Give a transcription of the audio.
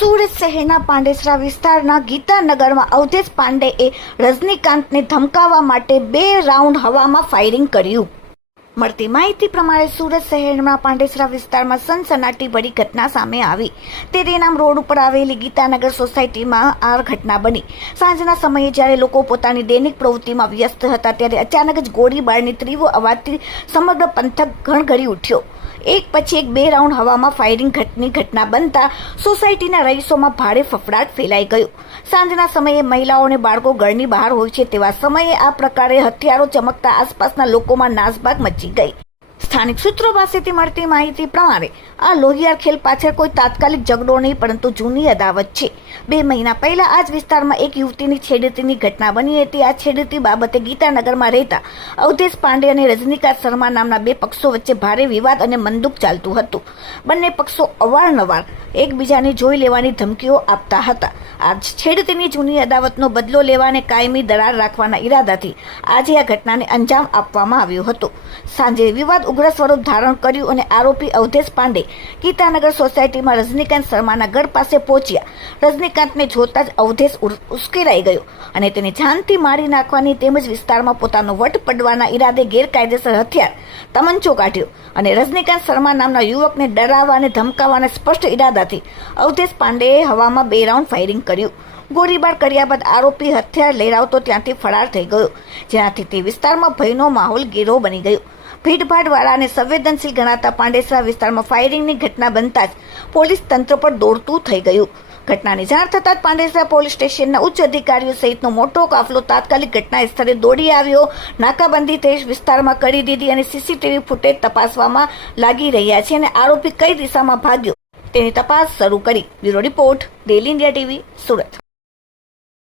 સુરત શહેરના પાંડેસરા વિસ્તારના ગીતાનગરમાં અવધેશ પાંડેએ રજનીકાંતને ધમકાવવા માટે 2 રાઉન્ડ હવામાં ફાયરિંગ કર્યું. મળતી માહિતી પ્રમાણે સુરત શહેરના પાંડેસરા વિસ્તારમાં સનસનાટીભરી ઘટના સામે આવી. તેરેનામ રોડ ઉપર આવેલી ગીતાનગર સોસાયટીમાં આ ઘટના બની. સાંજના સમયે જ્યારે લોકો પોતાની દૈનિક પ્રવૃત્તિમાં વ્યસ્ત હતા ત્યારે અચાનક જ ગોળીબારની તીવ્ર અવાજથી સમગ્ર પંથક ગણગણી ઉઠ્યો. એક પછી એક 2 રાઉન્ડ હવામાં ફાયરિંગની ઘટના બનતા સોસાયટીના રહીશોમાં ભારે ફફડાટ ફેલાઈ ગયો. સાંજના સમયે મહિલાઓ અને બાળકો ઘરની બહાર હોય છે તેવા સમયે આ પ્રકારે હથિયારો ચમકતા આસપાસના લોકોમાં નાસભાગ મચી ગઈ. સ્થાનિક સૂત્રો પાસેથી મળતી માહિતી પ્રમાણે આ લોહિયાર ખેલ પાછળ કોઈ તાત્કાલિક ઝઘડો નહીં પરંતુ જૂની અદાવત છે. 2 મહિના પહેલા આ જ વિસ્તારમાં એક યુવતીની છેડતીની ઘટના બની હતી. આ છેડતી બાબતે ગીતાનગરમાં રહેતા અવધેશ પાંડે અને રજનીકાંત શર્મા નામના 2 પક્ષો વચ્ચે ભારે વિવાદ અને મંદુક ચાલતું હતું. બંને પક્ષો અવારનવાર એકબીજાને જોઈ લેવાની ધમકીઓ આપતા હતા. આ છેડતીની જૂની અદાવતનો બદલો લેવા અને કાયમી દરાર રાખવાના ઈરાદાથી આજે આ ઘટનાને અંજામ આપવામાં આવ્યો હતો. સાંજે વિવાદ ઉગ્ર સ્વરૂપ ધારણ કર્યું અને આરોપી અવધેશ પાંડે ગીતાનગર સોસાયટીમાં રજનીકાંત શર્માના ઘર પાસે પહોંચ્યા. રજનીકાંતને જોતા જ અવધેશ ઉશ્કેરાઈ ગયો અને તેને જાનથી મારી નાખવાની તેમજ વિસ્તારમાં પોતાનો વટ પડવાના ઈરાદે ગેરકાયદેસર હથિયાર તમંચો કાઢ્યો અને રજનીકાંત શર્મા નામના યુવકને ડરાવવા અને ધમકાવવાના સ્પષ્ટ ઈરાદાથી અવધેશ પાંડેએ હવામાં 2 રાઉન્ડ ફાયરિંગ કર્યું. ગોળીબાર કર્યા બાદ આરોપી હથિયાર લહેરાવતો ત્યાંથી ફરાર થઈ ગયો, જેનાથી તે વિસ્તારમાં ભયનો માહોલ ઘેરો બની ગયો. ભીડભાડવાળા અને સંવેદનશીલ ગણાતા પાંડેસરા વિસ્તારમાં ફાયરિંગની ઘટના બનતા જ પોલીસ તંત્ર પર દોડતું થઈ ગયું. ઘટનાની જાણ થતાં જ પાંડેસરા પોલીસ સ્ટેશનના ઉચ્ચ અધિકારીઓ સહિતનો મોટો કાફલો તાત્કાલિક ઘટના સ્થળે દોડી આવ્યો. નાકાબંધી થઈ વિસ્તારમાં કરી દીધી અને સીસીટીવી ફૂટેજ તપાસવામાં લાગી રહ્યા છે અને આરોપી કઈ દિશામાં ભાગ્યો તેની તપાસ શરૂ કરી. Bureau report, daily India TV, Surat.